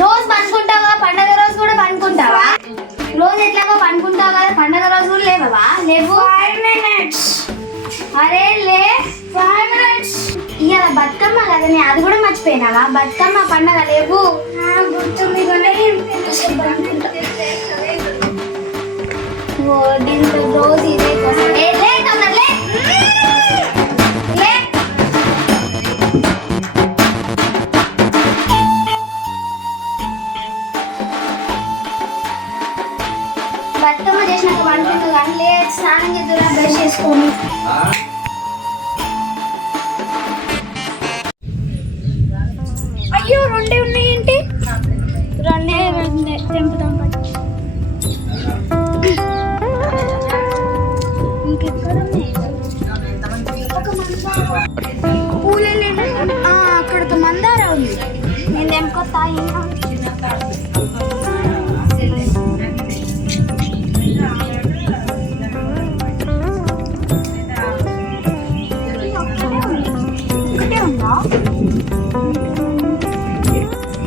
రోజు పనుకుంటావా? పండగ రోజు కూడా పనుకుంటావా? రోజు ఎట్లాగో పనుకుంటావు కదా, పండగ రోజు కూడా లేవా? లేవు. 5 minutes. అరే లే 5 minutes. ఇవాళ బతుకమ్మ కదనే, అది కూడా మర్చిపోయినావా? బతుకమ్మ పండగ లేవు. గుర్తుంది రోజు ఇదే కోసం. బతుకమ్మ చేసినాక వండుకుంటూ కానీ లేదు, స్నానం చేద్దురా, బ్రష్ చేసుకోని. అయ్యో రెండే ఉన్నాయి ఏంటి? రెండే తెంపుదాం. పూలే అక్కడ ఒక మందార ఉంది, నేను తెంపుకొస్తా.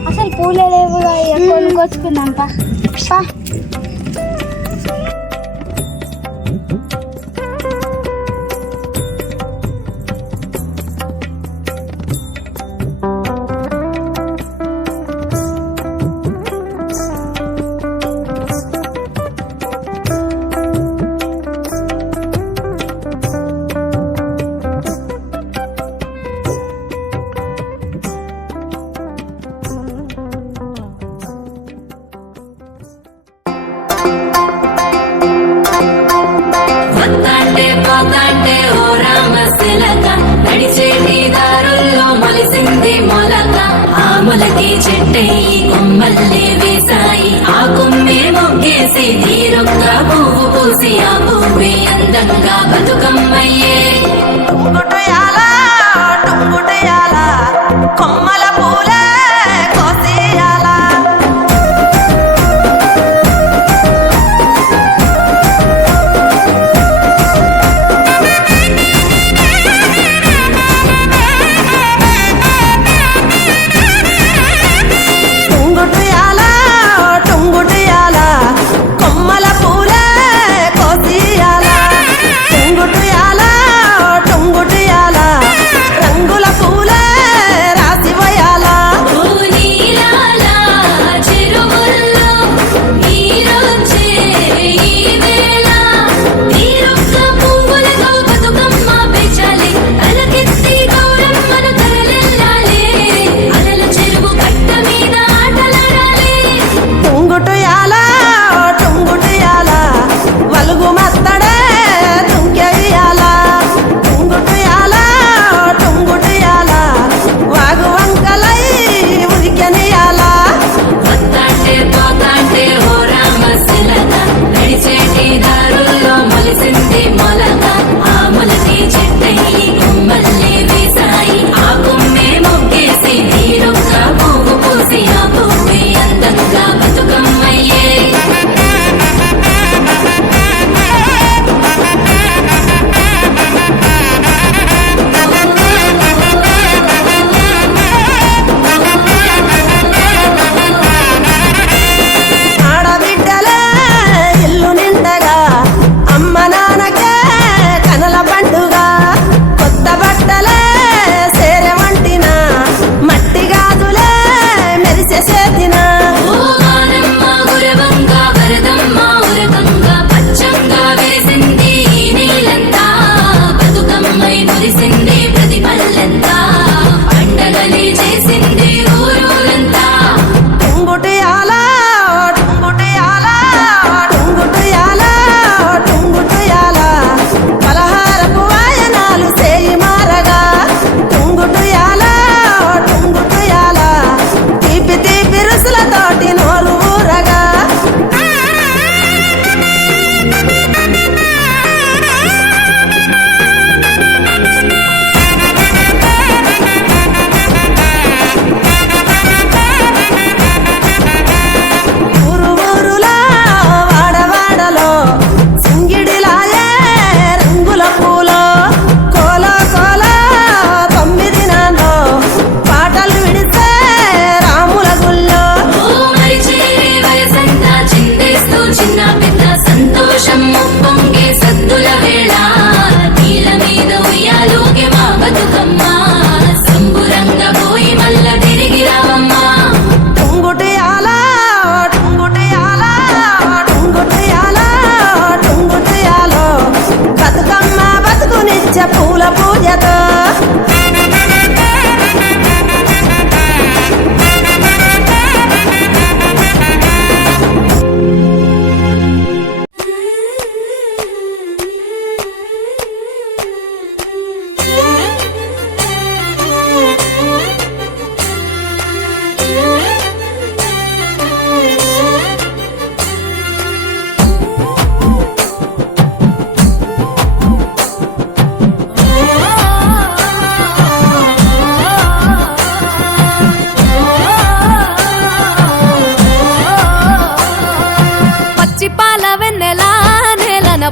అసలు పూలే లేవుగా, కొనుక్కొచ్చుకుందాం పా. నడిచేది దారుల్లో మొలిసింది మొలక, ఆములకి చెట్టయి కొమ్మల్లే వేసాయి, ఆ కొమ్మే మొగ్గేసి తీరొక్క పువ్వు పూసి, ఆ పువ్వే అందంగా బతుకమ్మయ్యే. కొమ్మల పూలే కోసేయాలా, కొమ్మల పూలే కోసియాలా, టుంగుటుయాలా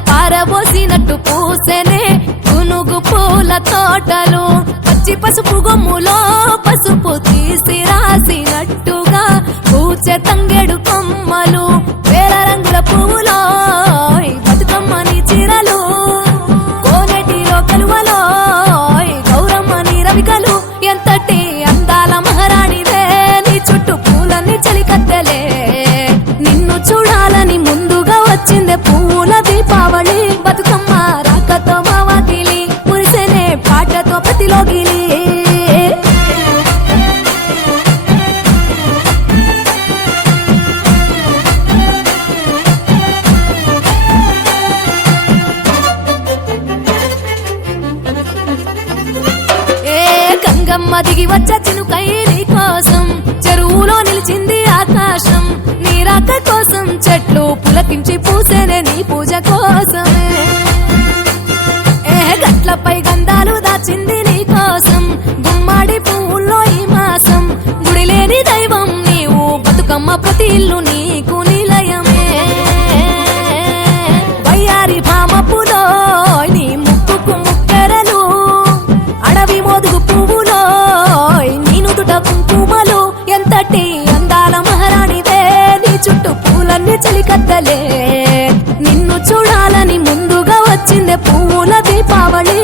పారబోసినట్టు పూసెనే గునుగు పూల తోటలు పచ్చి పసుపు గొమ్ములో పసుపు తీసి రాసినట్టుగా పూచె తంగెడు కొమ్మలు వేల రంగుల పువ్వులో బతుకమ్మని చీరలు కోనటిలో కలువలో గౌరమ్మని రవికలు ఎంతటి అందాల మహారాణివే నీ చుట్టూ పూలన్నీ చలికత్తెలే నిన్ను చూడాలని ముందుగా వచ్చిందే పూల దీపావళి బతుకమ్మ రాకతో మా వాకిలి మురిసెనే పాటతో ప్రతిలోగిలి గంగమ్మ దిగి వచ్చ చినుకై నీ కోసం చెరువులో నిలిచింది ఆకాశం నీ రాక కోసం చెట్లు పులకించి పూసేనే నీ పూజ కోసమే గట్లపై గంధాలు దాచింది నీ కోసం గుమ్మాడి పువ్వుల్లో ఈ మాసం గుడి లేని దైవం నీవు బతుకమ్మ ప్రతి ఇల్లు నీకు నిలయమే వయ్యారి భామపులో నీ ముక్కుకు ముక్కెరలు అడవి మోదుగు పువ్వులో నీనుదుట కుంకుమలు ఎంతటి అందాల మహారాణివే నీ చుట్టూ పూలన్నీ చలికత్తలే నిన్ను చూడాలని ముందుగా వచ్చిందే పూల దీపావళి